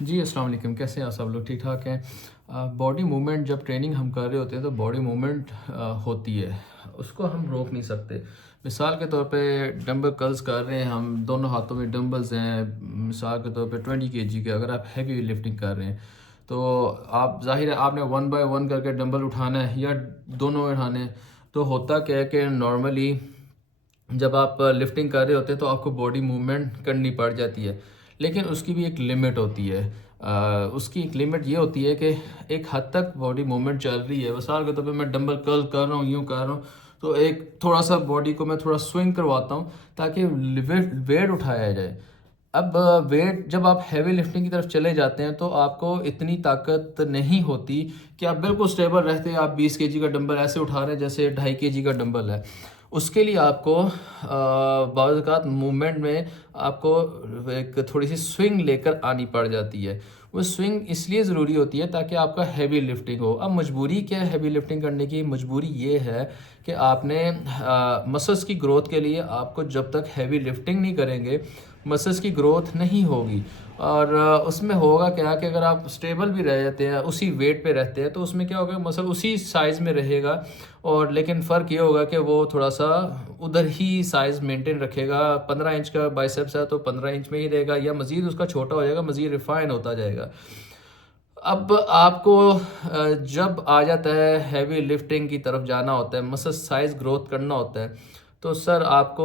जी, अस्सलाम वालेकुम। कैसे हैं आप सब लोग? ठीक ठाक हैं? बॉडी मूवमेंट जब ट्रेनिंग हम कर रहे होते हैं तो बॉडी मूवमेंट होती है, उसको हम रोक नहीं सकते। मिसाल के तौर पे डंबल कर्ल्स कर रहे हैं, हम दोनों हाथों में डंबल्स हैं, मिसाल के तौर पे 20 केजी के। अगर आप हैवी लिफ्टिंग कर रहे हैं तो आप ज़ाहिर है आपने 1 बाय 1 करके डंबल उठाना है या दोनों उठाने हैं। तो होता क्या है कि नॉर्मली जब आप लिफ्टिंग कर रहे होते हैं तो आपको बॉडी मूवमेंट करनी पड़ जाती है, लेकिन उसकी भी एक लिमिट होती है। उसकी एक लिमिट ये होती है कि एक हद तक बॉडी मूवमेंट चल रही है। मिसाल के तौर पे मैं डंबल कर्ल कर रहा हूँ, यूँ कर रहा हूँ, तो एक थोड़ा सा बॉडी को मैं थोड़ा स्विंग करवाता हूँ ताकि वेट उठाया जाए। अब वेट जब आप हैवी लिफ्टिंग की तरफ चले जाते हैं तो आपको इतनी ताकत नहीं होती कि आप बिल्कुल स्टेबल रहते हैं। आप 20 केजी का डंबल ऐसे उठा रहे हैं जैसे 2.5 केजी का डंबल है। उसके लिए आपको बाज़ औक़ात मूवमेंट में आपको एक थोड़ी सी स्विंग लेकर आनी पड़ जाती है। वो स्विंग इसलिए ज़रूरी होती है ताकि आपका हैवी लिफ्टिंग हो। अब मजबूरी क्या है हैवी लिफ्टिंग करने की? मजबूरी ये है कि आपने मसल्स की ग्रोथ के लिए आपको जब तक हैवी लिफ्टिंग नहीं करेंगे मसल्स की ग्रोथ नहीं होगी। और उसमें होगा क्या कि अगर आप स्टेबल भी रह जाते हैं, उसी वेट पे रहते हैं, तो उसमें क्या होगा, मसल उसी साइज़ में रहेगा। और लेकिन फ़र्क ये होगा कि वो थोड़ा सा उधर ही साइज़ मेंटेन रखेगा। 15 इंच का बाइसेप्स है तो 15 इंच में ही रहेगा, या मज़ीद उसका छोटा हो जाएगा, मज़ीद रिफ़ाइन होता जाएगा। अब आपको जब आ जाता है हैवी लिफ्टिंग की तरफ जाना होता है, मसल साइज़ ग्रोथ करना होता है, तो सर आपको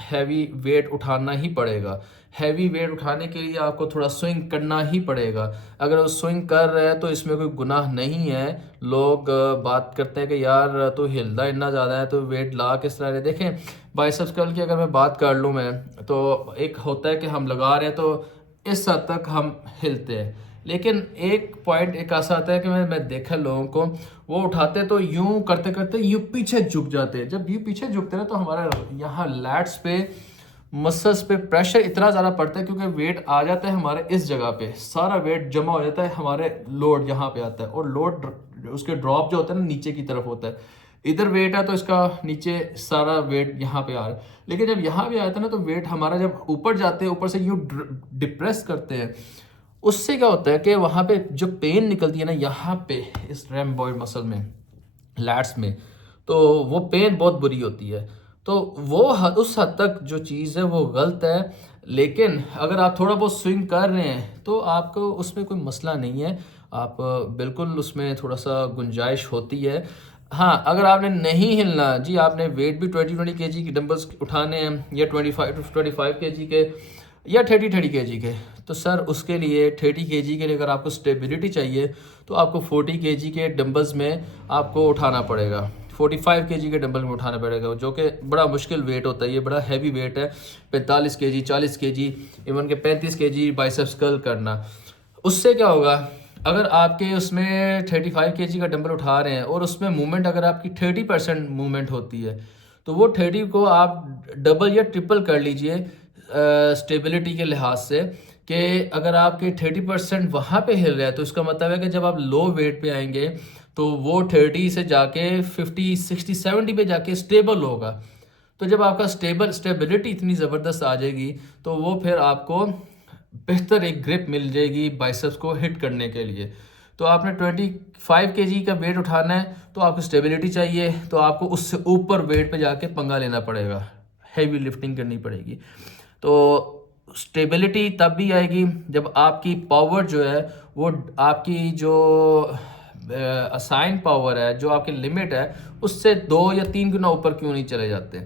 हैवी वेट उठाना ही पड़ेगा। हैवी वेट उठाने के लिए आपको थोड़ा स्विंग करना ही पड़ेगा। अगर वो स्विंग कर रहे हैं तो इसमें कोई गुनाह नहीं है। लोग बात करते हैं कि यार तो हिलता इतना ज़्यादा है तो वेट ला किस तरह है। देखें, बाइसेप्स कर्ल की अगर मैं बात कर लूँ मैं, तो एक होता है कि हम लगा रहे हैं तो इस हद तक हम हिलते हैं, लेकिन एक पॉइंट एक ऐसा आता है कि मैं देखा लोगों को, वो उठाते तो यूं करते करते यूं पीछे झुक जाते। जब यूं पीछे झुकते ना तो हमारा यहाँ लैट्स पे, मसल्स पे प्रेशर इतना ज़्यादा पड़ता है क्योंकि वेट आ जाता है हमारे इस जगह पे, सारा वेट जमा हो जाता है, हमारे लोड यहाँ पे आता है। और लोड उसके ड्रॉप जो होता है ना नीचे की तरफ होता है। इधर वेट है तो इसका नीचे सारा वेट यहाँ पे आ रहा है, लेकिन जब यहाँ पे आता है ना तो वेट हमारा जब ऊपर जाते हैं, ऊपर से यूं डिप्रेस करते हैं, उससे क्या होता है कि वहाँ पे जो पेन निकलती है ना यहाँ पे इस रैम्बॉइड मसल में, लैट्स में, तो वो पेन बहुत बुरी होती है। तो वो उस हद तक जो चीज़ है वो गलत है। लेकिन अगर आप थोड़ा बहुत स्विंग कर रहे हैं तो आपको उसमें कोई मसला नहीं है। आप बिल्कुल उसमें थोड़ा सा गुंजाइश होती है। हाँ, अगर आपने नहीं हिलना जी, आपने वेट भी 20 केजी के डंबल्स उठाने हैं, या 25 केजी के, या 30 केजी के, तो सर उसके लिए 30 केजी के लिए अगर आपको स्टेबिलिटी चाहिए तो आपको 40 केजी के डंबल्स में आपको उठाना पड़ेगा। 45 केजी के डंबल में उठाना पड़ेगा, जो कि बड़ा मुश्किल वेट होता है, ये बड़ा हैवी वेट है। 45 केजी, 40 केजी, इवन के 35 केजी बाइसेप्स कर्ल करना। उससे क्या होगा, अगर आपके उसमें 35 केजी का डंबल उठा रहे हैं और उसमें मूवमेंट अगर आपकी 30% मूवमेंट होती है, तो वो 30 को आप डबल या ट्रिपल कर लीजिए स्टेबिलिटी के लिहाज से। कि अगर आपके 30% वहाँ पे हिल रहा है तो इसका मतलब है कि जब आप लो वेट पे आएंगे तो वो 30 से जाके 50, 60, 70 पे जाके स्टेबल होगा। तो जब आपका स्टेबिलिटी इतनी ज़बरदस्त आ जाएगी तो वो फिर आपको बेहतर एक ग्रिप मिल जाएगी बाइसेप्स को हिट करने के लिए। तो आपने 25 केजी का वेट उठाना है तो आपको स्टेबिलिटी चाहिए, तो आपको उससे ऊपर वेट पे जाके पंगा लेना पड़ेगा, हैवी लिफ्टिंग करनी पड़ेगी। तो स्टेबिलिटी तब भी आएगी जब आपकी पावर जो है वो, आपकी जो असाइन पावर है, जो आपकी लिमिट है, उससे 2 या 3 गुना ऊपर क्यों नहीं चले जाते।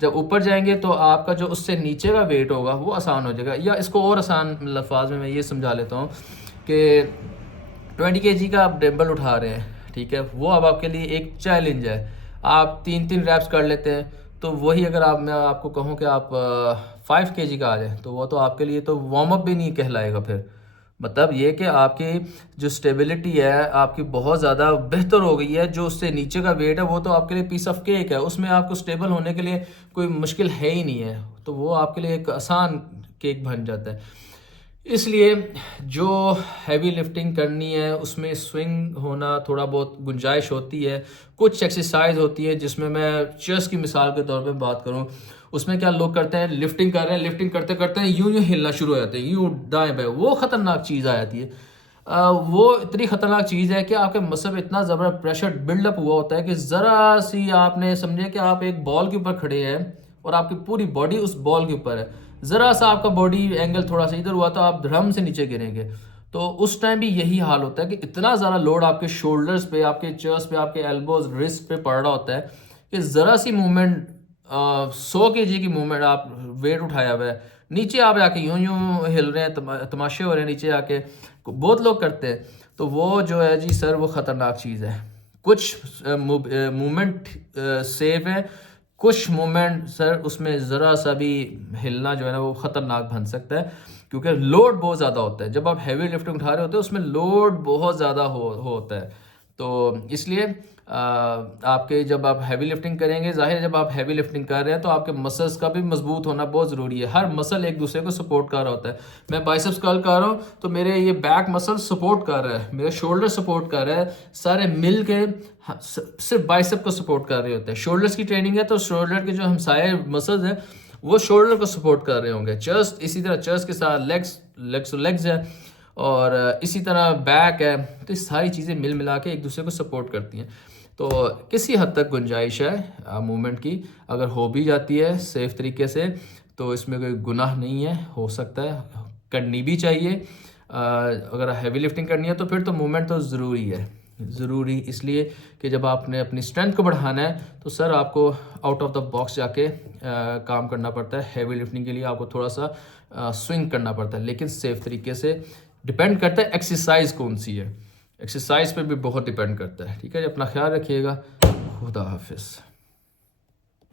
जब ऊपर जाएंगे तो आपका जो उससे नीचे का वेट होगा वो आसान हो जाएगा। या इसको और आसान लफ्ज में मैं ये समझा लेता हूँ कि 20 केजी का आप डंबल उठा रहे हैं, ठीक है, वो अब आपके लिए एक चैलेंज है। आप 3-3 रैप्स कर लेते हैं, तो वही अगर मैं आपको कहूँ कि आप 5 केजी का आ जाए तो वो तो आपके लिए तो वार्म अप भी नहीं कहलाएगा। फिर मतलब ये कि आपकी जो स्टेबिलिटी है आपकी बहुत ज़्यादा बेहतर हो गई है। जो उससे नीचे का वेट है वो तो आपके लिए पीस ऑफ केक है, उसमें आपको स्टेबल होने के लिए कोई मुश्किल है ही नहीं है, तो वो आपके लिए एक आसान केक बन जाता है। इसलिए जो हैवी लिफ्टिंग करनी है उसमें स्विंग होना थोड़ा बहुत गुंजाइश होती है। कुछ एक्सरसाइज होती है जिसमें मैं चेस्ट की मिसाल के तौर पे बात करूं, उसमें क्या लोग करते हैं, लिफ्टिंग कर रहे हैं, लिफ्टिंग करते करते हैं यूं यूं हिलना शुरू हो जाते हैं, यूं दाएं बाएं, वो ख़तरनाक चीज़ आ जाती है। वो इतनी ख़तरनाक चीज़ है कि आपके मसल पे इतना ज़बरदस्त प्रेशर बिल्डअप हुआ होता है कि ज़रा सी आपने समझे कि आप एक बॉल के ऊपर खड़े हैं और आपकी पूरी बॉडी उस बॉल के ऊपर है, ज़रा सा आपका बॉडी एंगल थोड़ा सा इधर हुआ तो आप धड़म से नीचे गिरेंगे। तो उस टाइम भी यही हाल होता है कि इतना ज़्यादा लोड आपके शोल्डर्स पे, आपके चेस्ट पे, आपके एल्बोज, रिस्ट पे पड़ रहा होता है कि ज़रा सी मूवमेंट, 100 kg की मूवमेंट, आप वेट उठाया हुआ है, नीचे आप आके यूं यूं हिल रहे हैं, तमाशे हो रहे हैं नीचे आके, बहुत लोग करते हैं। तो वो जो है जी सर, वो ख़तरनाक चीज़ है। कुछ मूवमेंट सेफ है, कुछ मोमेंट सर उसमें ज़रा सा भी हिलना जो है ना वो ख़तरनाक बन सकता है, क्योंकि लोड बहुत ज़्यादा होता है। जब आप हैवी लिफ्टिंग उठा रहे होते हैं उसमें लोड बहुत ज़्यादा होता है। तो इसलिए आपके जब आप हैवी लिफ्टिंग करेंगे, ज़ाहिर है जब आप हैवी लिफ्टिंग कर रहे हैं तो आपके मसल्स का भी मजबूत होना बहुत ज़रूरी है। हर मसल एक दूसरे को सपोर्ट कर रहा होता है। मैं बाइसेप्स कर्ल कर रहा हूँ तो मेरे ये बैक मसल सपोर्ट कर रहा है, मेरे शोल्डर सपोर्ट कर रहा है, सारे मिल के सिर्फ बाइसेप को सपोर्ट कर रहे होते हैं। शोल्डर्स की ट्रेनिंग है तो शोल्डर के जो हमसाये मसल्स हैं वो शोल्डर को सपोर्ट कर रहे होंगे। चेस्ट इसी तरह, चेस्ट के साथ लेग्स है, और इसी तरह बैक है। तो ये सारी चीज़ें मिल मिला के एक दूसरे को सपोर्ट करती हैं। तो किसी हद तक गुंजाइश है मूवमेंट की, अगर हो भी जाती है सेफ़ तरीके से तो इसमें कोई गुनाह नहीं है, हो सकता है, करनी भी चाहिए। अगर हैवी लिफ्टिंग करनी है तो फिर तो मूवमेंट तो ज़रूरी है। ज़रूरी इसलिए कि जब आपने अपनी स्ट्रेंथ को बढ़ाना है तो सर आपको आउट ऑफ द बॉक्स जाके काम करना पड़ता है। हैवी लिफ्टिंग के लिए आपको थोड़ा सा स्विंग करना पड़ता है, लेकिन सेफ़ तरीके से। डिपेंड करता है एक्सरसाइज कौन सी है, एक्सरसाइज पे भी बहुत डिपेंड करता है। ठीक है जी, अपना ख्याल रखिएगा। खुदा हाफिज़।